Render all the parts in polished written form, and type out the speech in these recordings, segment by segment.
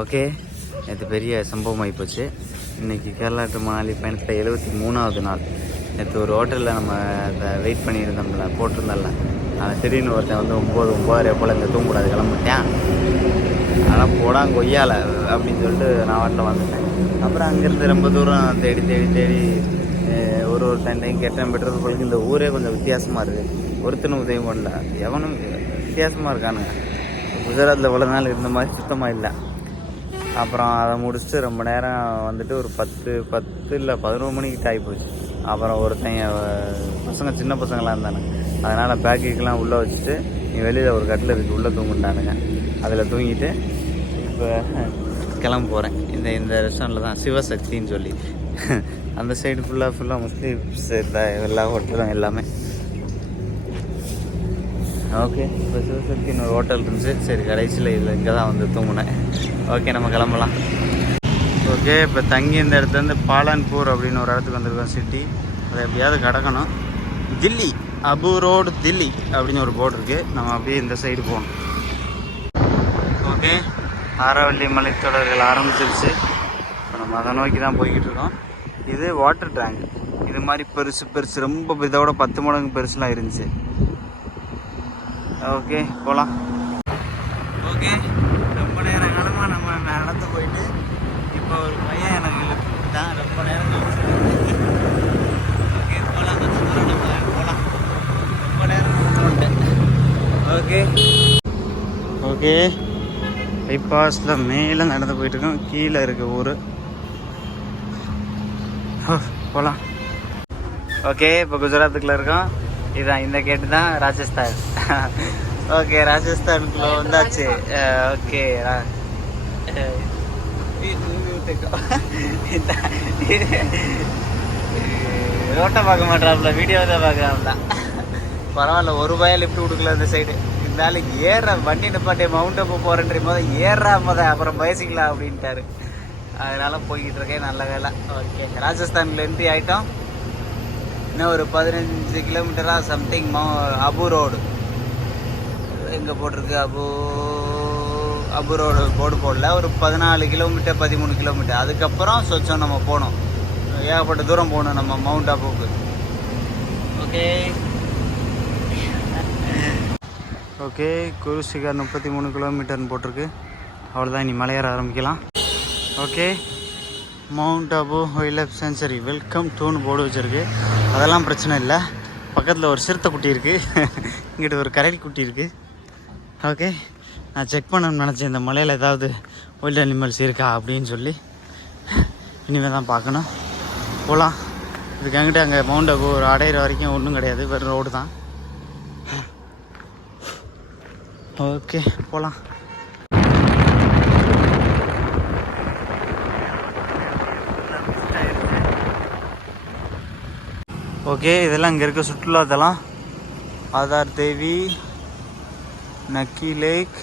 Okay, நேற்று பெரிய சம்பவம் ஆகிப்போச்சு. இன்றைக்கி கேரளா டு மணாலி பயணத்தில் 73வது நாள். நேற்று ஒரு ஹோட்டலில் நம்ம அதை வெயிட் பண்ணியிருந்தோம்ல, போட்டிருந்தோம்ல, திடீர்னு ஒருத்தன் வந்து 9:30 போல் இங்கே தூங்கக்கூடாது கிளம்பிட்டேன். ஆனால் போடாங்க கொய்யால அப்படின்னு சொல்லிட்டு நான் வாட்டில் வந்துட்டேன். அப்புறம் அங்கேருந்து ரொம்ப தூரம் தேடி தேடி தேடி ஒரு டைம் கேட்டேன். பெட்ரோல் போலுக்கு இந்த ஊரே கொஞ்சம் வித்தியாசமாக இருக்குது. ஒருத்தனும் உதவி பண்ணல, எவனும் வித்தியாசமாக இருக்கானுங்க. குஜராத்தில் இவ்வளோ நாள் இருந்த மாதிரி சுத்தமாக இல்லை. அப்புறம் அதை முடிச்சுட்டு ரொம்ப நேரம் வந்துட்டு ஒரு 10 இல்லை 11 மணிக்கிட்ட ஆகி போச்சு. அப்புறம் பசங்க சின்ன பசங்களாம் இருந்தானுங்க. அதனால் பேக்கெல்லாம் உள்ளே வச்சுட்டு நீ வெளியில் ஒரு கட்டில் இருக்குது, உள்ளே தூங்கிட்டானுங்க. அதில் தூங்கிட்டு இப்போ கிளம்ப போகிறேன். இந்த ரெஸ்டாரண்ட்டில் தான், சிவசக்தின்னு சொல்லி. அந்த சைடு ஃபுல்லாக முஸ்லீம்ஸ் எல்லா ஹோட்டலும் எல்லாமே. ஓகே, இப்போ சிவசக்தின்னு ஒரு ஹோட்டல் இருந்துச்சு. சரி, கடைசியில் இதில் இங்கே தான் வந்து தூங்கினேன். ஓகே, நம்ம கிளம்பலாம். ஓகே, இப்போ தங்கி இந்த இடத்துலேருந்து பாலன்பூர் அப்படின்னு ஒரு இடத்துக்கு வந்திருக்கோம், சிட்டி. அதை எப்படியாவது கடக்கணும். தில்லி, அபு ரோடு தில்லி அப்படின்னு ஒரு போர்டு இருக்குது. நம்ம அப்படியே இந்த சைடு போகணும். ஓகே, ஆரவல்லி மலைத்தொடர்கள் ஆரம்பிச்சிருச்சு. இப்போ நம்ம அதை நோக்கி தான் போய்கிட்டு இருக்கோம். இது வாட்டர் டேங்க். இது மாதிரி பெருசு ரொம்ப இதோட 10 மடங்கு பெருசுலாம் இருந்துச்சு. ஓகே, போகலாம். ஓகே, ரொம்ப நேரம் காலமாக நம்ம நடந்து போயிட்டு இப்போ ஒரு பையன் எனக்கு தான் ரொம்ப நேரம் ஓகே போகலாம். கொஞ்சம் தூரம் நம்ம போகலாம். ரொம்ப நேரம் போட்டேன். ஓகே, பைபாஸில் மேலே நடந்து போயிட்டுருக்கோம். கீழே இருக்க ஊர். போகலாம். ஓகே, இப்போ குஜராத்துக்குள்ளே இருக்கோம். இதுதான், இந்த கேட்டு தான் ராஜஸ்தான். ஓகே, ராஜஸ்தானுக்குள்ளே வந்தாச்சு. ஓகே, ரோட்டை பார்க்க மாட்டாப்புல, வீடியோ தான் பார்க்குறாப்புல. பரவாயில்ல, ₹1 லிஃப்ட் கொடுக்கல இந்த சைடு. இருந்தாலும் ஏற வண்டி நிப்பாட்டி மவுண்ட் அப்பு போகிறேன்ற போது ஏறா அப்புறம் பேசிக்கலாம் அப்படின்ட்டாரு. அதனால் போய்கிட்டு இருக்கேன். நல்ல வேலை. ஓகே, ராஜஸ்தானில் என்ட்ரி ஆகிட்டோம். இன்னும் ஒரு 15 கிலோமீட்டராக சம்திங் அபு ரோடு எங்கே போட்டிருக்கு. அபு ரோடு போர்டு போடல. ஒரு 14 கிலோமீட்டர் 13 கிலோமீட்டர். அதுக்கப்புறம் சொச்சம் நம்ம போகணும். ஏகப்பட்ட தூரம் போகணும் நம்ம மவுண்ட் அபுக்கு. ஓகே, குருஷிகர் 33 கிலோமீட்டர்னு போட்டிருக்கு. அவ்வளோதான், இனி மலையேற ஆரம்பிக்கலாம். Okay, mount Abu wild life century welcome டூன்னு போர்டு வச்சுருக்கு. அதெல்லாம் பிரச்சனை இல்லை. பக்கத்தில் ஒரு சிறுத்தை குட்டி இருக்குது, இங்கிட்ட ஒரு கரடி குட்டி இருக்குது. ஓகே, நான் செக் பண்ணணும்னு நினச்சேன் இந்த மலையில் ஏதாவது வைல்ட் அனிமல்ஸ் இருக்கா அப்படின்னு சொல்லி. இனிமேல் தான் பார்க்கணும். போகலாம். இதுக்கு அங்கிட்ட அங்கே மவுண்ட் அபு ஒரு அடையிற வரைக்கும் ஒன்றும் கிடையாது, வெறும் ரோடு தான். ஓகே, போகலாம். ஓகே, இதெல்லாம் இங்கே இருக்க சுற்றுலாத்தலம். ஆதார் தேவி, நக்கி லேக்,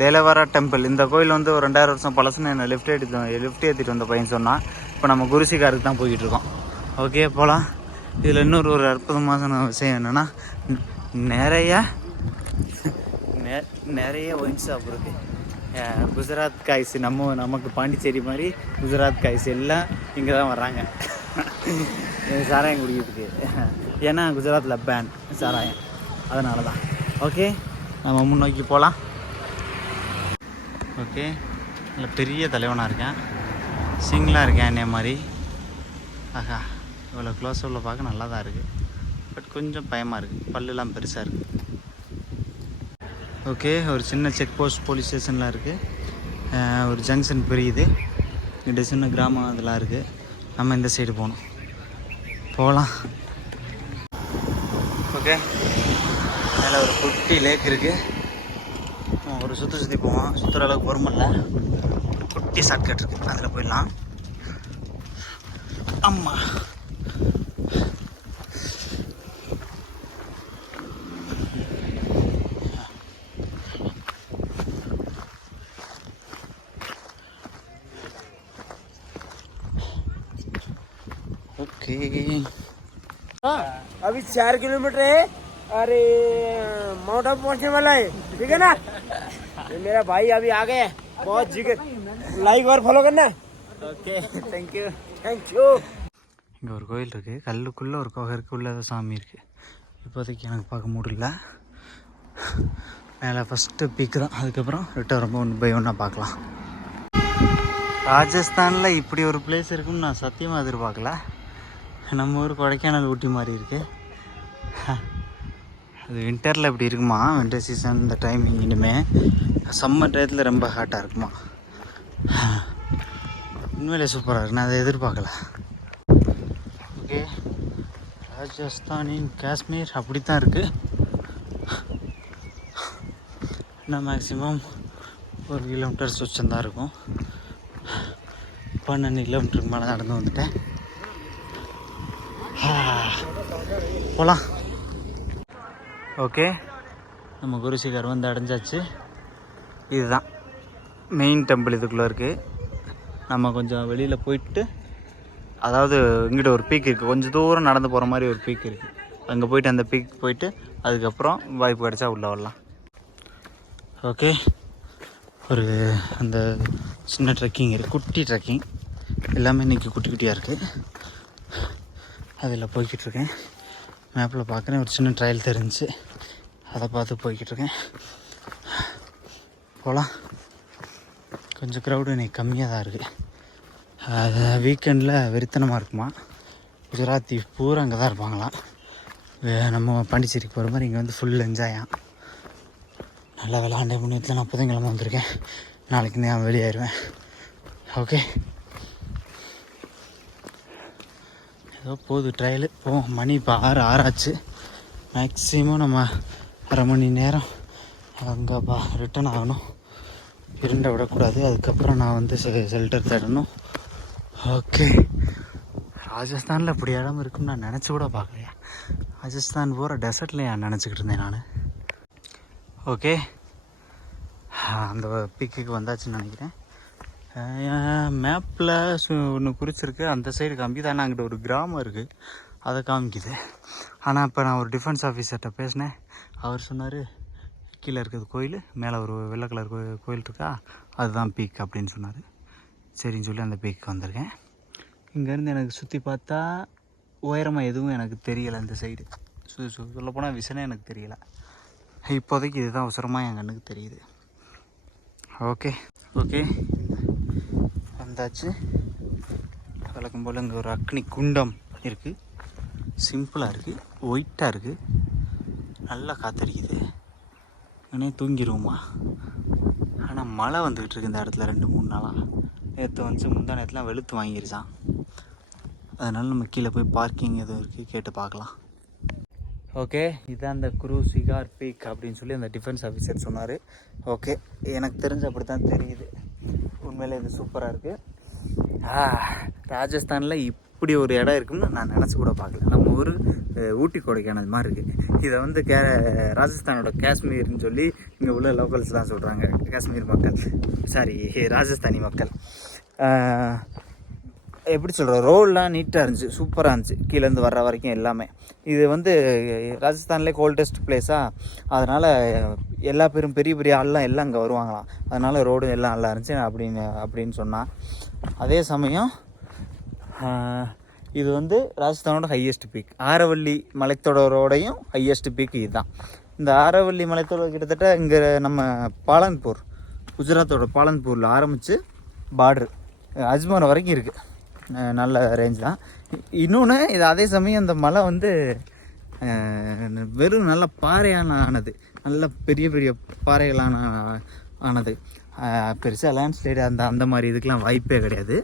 தேலவரா டெம்பிள். இந்த கோயில் வந்து ஒரு 2000 வருஷம் பழசுன்னு என்ன லிஃப்ட் ஏற்றிட்டு வந்த பையன் சொன்னான். இப்போ நம்ம குருசிகாருக்கு தான் போய்கிட்டு இருக்கோம். ஓகே, போகலாம். இதில் இன்னொரு அற்புதமான விஷயம் என்னென்னா, நிறைய ஒயின் ஷாப் இருக்குது. குஜராத் காய்ஸ், நமக்கு பாண்டிச்சேரி மாதிரி குஜராத் காய்ஸ் எல்லாம் இங்கே தான் வர்றாங்க சாராயம் குடிக்கிறதுக்கு. ஏன்னா குஜராத்தில் பேன் சாராயம், அதனால தான். ஓகே, நம்ம முன்னோக்கி போகலாம். ஓகே, இல்லை பெரிய தலைவனாக இருக்கேன், சிங்கிளாக இருக்கேன் என்னைய மாதிரி. ஆஹா, இவ்வளோ க்ளோஸ் உள்ள பார்க்க நல்லா தான் இருக்குது. பட் கொஞ்சம் பயமாக இருக்குது, பல்லுலாம் பெருசாக இருக்குது. ஓகே, ஒரு சின்ன செக் போஸ்ட் போலீஸ் ஸ்டேஷன்லாம் இருக்குது. ஒரு ஜங்ஷன் பிரியுது. இங்கிட்ட சின்ன கிராமம் அதெல்லாம் இருக்குது. நம்ம இந்த சைடு போகலாம். ஓகே, அதில் ஒரு குட்டி லேக் இருக்குது. ஒரு சுற்றி போவோம். சுற்றுற அளவுக்கு பொறுமல்ல, ஒரு குட்டி ஷார்ட்கட் இருக்குது, அதில் போயிடலாம். அம்மா, ओके, अभी 4 किलोमीटर है और माउंट आबू पहुंचने वाला है, ठीक है ना। ये मेरा भाई अभी आ गए, बहुत जिगर लाइक और फॉलो करना ஓகே தேங்க்யூ. थैंक यू இங்கே ஒரு கோயில் இருக்குது, கல்லுக்குள்ளே ஒரு குகை இருக்குது, உள்ளே ஏதோ சாமி இருக்குது. இப்போதைக்கு எனக்கு பார்க்க முடியல. மேலே ஃபஸ்ட்டு பீக்கு தான், அதுக்கப்புறம் ரிட்டர்ன் ரொம்ப ஒன்று பை ஒன்றா பார்க்கலாம். ராஜஸ்தானில் இப்படி ஒரு பிளேஸ் இருக்குன்னு நான் சத்தியமாக எதிர்பார்க்கல. நம்ம ஊர் கொடைக்கானல் ஊட்டி மாதிரி இருக்குது. அது வின்டரில் இப்படி இருக்குமா, வின்டர் சீசன் இந்த டைமிங். இனிமேல் சம்மர் டயத்தில் ரொம்ப ஹாட்டாக இருக்குமா. உண்மையிலே சூப்பராக இருக்குது, நான் அதை எதிர்பார்க்கல. ஓகே, ராஜஸ்தானின் காஷ்மீர் அப்படி தான் இருக்குது. இன்னும் மேக்ஸிமம் 1 கிலோமீட்டர் சுச்சம் தான் இருக்கும். 12 கிலோமீட்டருக்கு மேலே நடந்து வந்துட்டேன். போகலாம். ஓகே, நம்ம குருசிகர் வந்து அடைஞ்சாச்சு. இதுதான் மெயின் டெம்பிள், இதுக்குள்ளே இருக்குது. நம்ம கொஞ்சம் வெளியில் போயிட்டு, அதாவது இங்கிட்ட ஒரு பீக் இருக்குது, கொஞ்சம் தூரம் நடந்து போகிற மாதிரி ஒரு பீக் இருக்குது. அங்கே போயிட்டு அந்த பீக் போயிட்டு அதுக்கப்புறம் வாய்ப்பு கிடச்சா உள்ளே வரலாம். ஓகே, ஒரு அந்த சின்ன ட்ரெக்கிங் இருக்குது, குட்டி ட்ரெக்கிங். எல்லாமே இன்றைக்கி குட்டி குட்டியாக இருக்குது. அதில் போய்கிட்ருக்கேன். மேப்பில் பார்க்குறேன், ஒரு சின்ன ட்ரையல் தெரிஞ்சு அதை பார்த்து போய்கிட்ருக்கேன். போகலாம். கொஞ்சம் க்ரௌடு இன்றைக்கி கம்மியாக தான் இருக்குது. வீக்கெண்டில் வெறித்தனமாக இருக்குமா. குஜராத்தி பூரா அங்கே தான் இருப்பாங்களாம். நம்ம பாண்டிச்சேரிக்கு போகிற மாதிரி இங்கே வந்து ஃபுல் என்ஜாயாக நல்லா விளாண்டே புண்ணியத்தில் நான் புதன்கிழமை வந்திருக்கேன். நாளைக்கு நான் வெளியாயிருவேன். ஓகே, ஏதோ போகுது ட்ரையலு. போவோம். மணி இப்போ 6 ஆச்சு. மேக்ஸிமம் நம்ம அரை மணி நேரம் அங்கேப்பா ரிட்டன் ஆகணும். இருண்ட விடக்கூடாது. அதுக்கப்புறம் நான் வந்து ஷெல்டர் தேடணும். ஓகே, ராஜஸ்தானில் இப்படி இடம் இருக்குன்னு நான் நினச்சி கூட பார்க்கலையா. ராஜஸ்தான் போகிற டெசர்ட்டில் நான் நினச்சிக்கிட்டு இருந்தேன் நான். ஓகே, அந்த பீக்குக்கு வந்தாச்சுன்னு நினைக்கிறேன். மேப்பில் ஒன்று குறிச்சிருக்கு, அந்த சைடு காமிக்குது. ஆனால் அங்கிட்ட ஒரு கிராமம் இருக்குது, அதை காமிக்குது. ஆனால் இப்போ நான் ஒரு டிஃபென்ஸ் ஆஃபீஸர்கிட்ட பேசினேன். அவர் சொன்னார், கீழே இருக்கிறது கோயில், மேலே ஒரு வெள்ளை கலர் கோயில் இருக்கா, அதுதான் பீக் அப்படின்னு சொன்னார். சரின்னு சொல்லி அந்த பீக்கு வந்திருக்கேன். இங்கேருந்து எனக்கு சுற்றி பார்த்தா உயரமாக எதுவும் எனக்கு தெரியலை. இந்த சைடு சொல்லப்போனால் விஷனே எனக்கு தெரியலை. இப்போதைக்கு இதுதான் அவசரமாக என் கண்ணுக்கு தெரியுது. ஓகே ஓகே, வந்தாச்சு. வழக்கம் போல் இங்கே ஒரு அக்னி குண்டம் இருக்குது. சிம்பிளாக இருக்குது, ஒயிட்டாக இருக்குது, நல்லா காற்றடிக்குது. உடனே தூங்கிடுவோமா. ஆனால் மழை வந்துக்கிட்டு இருக்குது இந்த இடத்துல 2-3 நாளாக. நேற்று வந்து முந்தா நேரத்துலாம் வெளுத்து வாங்கிருச்சான். அதனால் நம்ம கீழே போய் பார்க்கிங் எதுவும் இருக்குது கேட்டு பார்க்கலாம். ஓகே, இதான் அந்த குருசிகர் பீக் அப்படின்னு சொல்லி அந்த டிஃபென்ஸ் ஆஃபீஸர் சொன்னார். ஓகே, எனக்கு தெரிஞ்ச அப்படி தான் தெரியுது. உண்மையிலே இது சூப்பராக இருக்குது. ராஜஸ்தானில் இப்படி ஒரு இடம் இருக்குன்னு நான் நினச்சி கூட பார்க்கல. நம்ம ஊர் ஊட்டி கொடைக்கானல் மாதிரி இருக்குது. இதை வந்து ராஜஸ்தானோட காஷ்மீர்னு சொல்லி இங்கே உள்ள லோக்கல்ஸ் தான் சொல்கிறாங்க. காஷ்மீர் மக்கள், சாரி ராஜஸ்தானி மக்கள். எப்படி சொல்கிற, ரோடெலாம் நீட்டாக இருந்துச்சு, சூப்பராக இருந்துச்சு, கீழேருந்து வர்ற வரைக்கும் எல்லாமே. இது வந்து ராஜஸ்தான்லேயே கோல்டஸ்ட் பிளேஸாக, அதனால் எல்லா பேரும் பெரிய பெரிய ஆள்லாம் எல்லாம் அங்கே வருவாங்களாம். அதனால் ரோடு எல்லாம் நல்லா இருந்துச்சு அப்படின்னு சொன்னான். அதே சமயம் இது வந்து ராஜஸ்தானோட ஹையஸ்ட் பீக். ஆரவல்லி மலைத்தொடரோடையும் ஹையஸ்ட் பீக் இதுதான். இந்த ஆரவல்லி மலைத்தொடர் கிட்டத்தட்ட இங்கே நம்ம பாலன்பூர், குஜராத்தோட பாலன்பூரில் ஆரம்பித்து பார்ட்ரு அஜ்மான் வரைக்கும் இருக்குது. நல்ல ரேஞ்ச் தான். இன்னொன்று, இது அதே சமயம் இந்த மலை வந்து வெறும் நல்ல ஆனது, நல்ல பெரிய பெரிய பாறைகளான ஆனது. பெருசாக லேண்ட்ஸ்லைடு அந்த மாதிரி இதுக்கெலாம் வாய்ப்பே கிடையாது.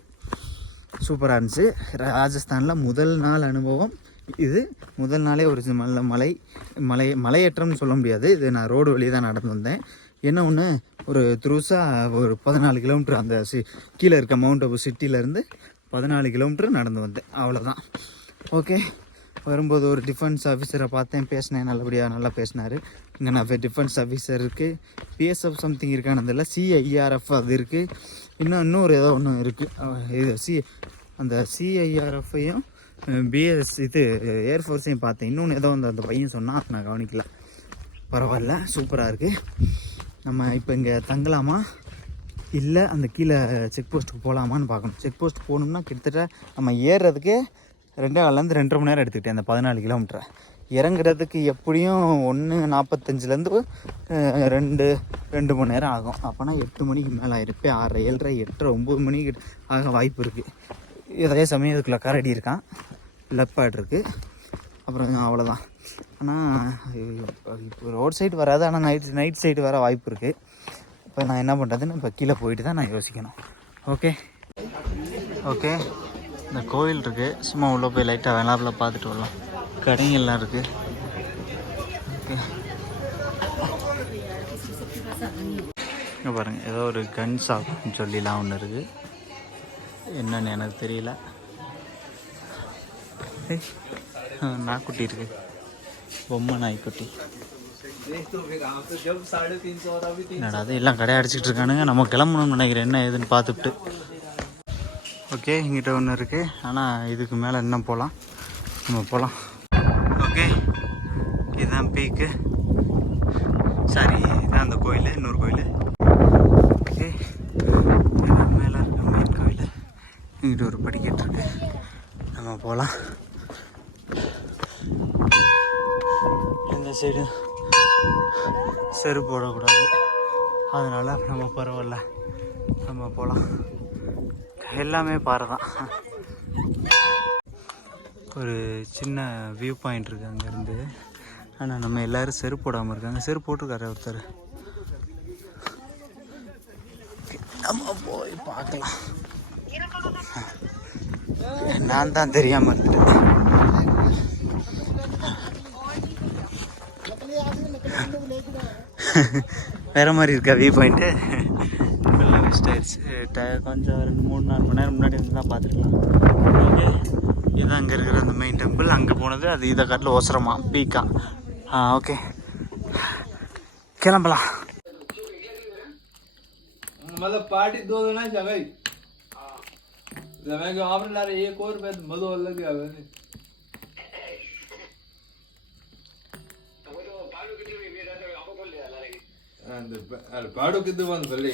சூப்பராக இருந்துச்சு. ராஜஸ்தானில் முதல் நாள் அனுபவம் இது. முதல் நாளே ஒரு நல்ல மலையேற்றம்னு சொல்ல முடியாது. இது நான் ரோடு வழியே தான் நடந்து வந்தேன். என்ன ஒன்று, ஒரு த்ரூஸாக ஒரு 14 கிலோமீட்டர் அந்த கீழே இருக்க மவுண்ட் அபு சிட்டியிலேருந்து 14 கிலோமீட்டர் நடந்து வந்தேன், அவ்வளோதான். ஓகே, வரும்போது ஒரு டிஃபென்ஸ் ஆஃபீஸரை பார்த்தேன், பேசினேன். நல்லபடியாக நல்லா பேசினார். இங்கே நான் டிஃபென்ஸ் ஆஃபீஸர் இருக்குது, பிஎஸ்எஃப் சம்திங் இருக்கானதில்ல, சிஐஆர்எஃப் அது இருக்குது, இன்னொரு ஏதோ ஒன்று இருக்குது. இது அந்த சிஐஆர்எஃப்பையும் பிஎஸ் இது ஏர்ஃபோர்ஸையும் பார்த்தேன். இன்னொன்று ஏதோ அந்த பையன் சொன்னால் நான் கவனிக்கல. பரவாயில்ல, சூப்பராக இருக்குது. நம்ம இப்போ இங்கே தங்கலாமா இல்லை அந்த கீழே செக் போஸ்ட்டுக்கு போகலாமான்னு பார்க்கணும். செக் போஸ்ட் போகணும்னா கிட்டத்தட்ட நம்ம ஏறுறதுக்கு 2.5 2.5 மணி நேரம் எடுத்துக்கிட்டேன் அந்த 14 கிலோமீட்டரை. இறங்குறதுக்கு எப்படியும் 1:45 2 மணி நேரம் ஆகும். அப்போனா 8 மணிக்கு மேலே ஆயிருப்பே. 6, 7, 8, 9 மணிக்கு ஆக வாய்ப்பு இருக்குது. இதே சமயம் இதுக்குள்ள கரடி இருக்கான், லெப்பாட் இருக்குது, அப்புறம் அவ்வளோதான். ஆனால் இப்போ ரோட் சைடு வராது, ஆனால் நைட் சைடு வர வாய்ப்பு இருக்குது. இப்போ நான் என்ன பண்ணுறதுன்னு இப்போ கீழே போயிட்டு தான் நான் யோசிக்கணும். ஓகே இந்த கோயில் இருக்குது, சும்மா உள்ளே போய் லைட்டாக வேளாப்பில் பார்த்துட்டு வரலாம். கடைங்கள்லாம் இருக்குது. ஓகே இங்கே பாருங்கள், ஏதோ ஒரு கன் ஷாப்னு சொல்லிலாம் ஒன்று இருக்குது. என்னன்னு எனக்கு தெரியல. நாய்க்குட்டி இருக்குது, பொம்மை நாய்க்குட்டி. என்னடா அது எல்லாம் கடை அடிச்சிட்டு இருக்கானுங்க. நம்ம கிளம்பணும்னு நினைக்கிறேன், என்ன ஏதுன்னு பார்த்துட்டு. ஓகே இங்கிட்ட ஒன்று இருக்குது, ஆனால் இதுக்கு மேலே இன்னும் போகலாம், நம்ம போகலாம். ஓகே இதுதான் பீக்கு, சாரி இதுதான் அந்த கோயில், இன்னொரு கோயில். ஓகே இதுதான் மேலே இருக்க மெயின் கோயில். இங்கிட்ட ஒரு படிக்கட்டு இருக்கு, நம்ம போகலாம். இந்த சைடு செருப்பு போடக்கூடாது, அதனால் நம்ம பரவாயில்ல நம்ம போகலாம். எல்லாமே பாறை தான். ஒரு சின்ன வியூ பாயிண்ட் இருக்குது அங்கேருந்து. ஆனால் நம்ம எல்லோரும் செருப்பு போடாமல் இருக்காங்க. செருப்பு போட்டிருக்காரு ஒருத்தர், நம்ம போய் பார்க்கலாம். நான் தான் தெரியாமல் இருந்துட்டேன். வேறு மாதிரி இருக்கா வியூ பாயிண்ட்டு? ஃபுல்லாக வேஸ்ட் ஆயிடுச்சு. கொஞ்சம் 2-3-4 மணி நேரம் முன்னாடி வந்து தான் பார்த்துருக்கலாம். ஓகே இதுதான் அங்கே இருக்கிற அந்த மெயின் டெம்பிள். அங்கே போனது அது இதை காட்டில் ஒசரமா பீக்கா. ஓகே கிளம்பலாம். मतलब पार्टी 2 दिन है भाई, मैं आपने ला रहे एक और मैं मज़ो अलग है भाई. पाड़ो कितने बंद कर ले,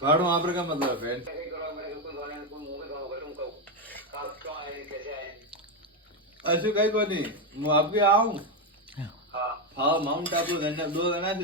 पाड़ो आप का मतलब है ऐसे कहीं को नहीं, मैं आपके आऊँ. हाँ माउंट आबू 2 दिन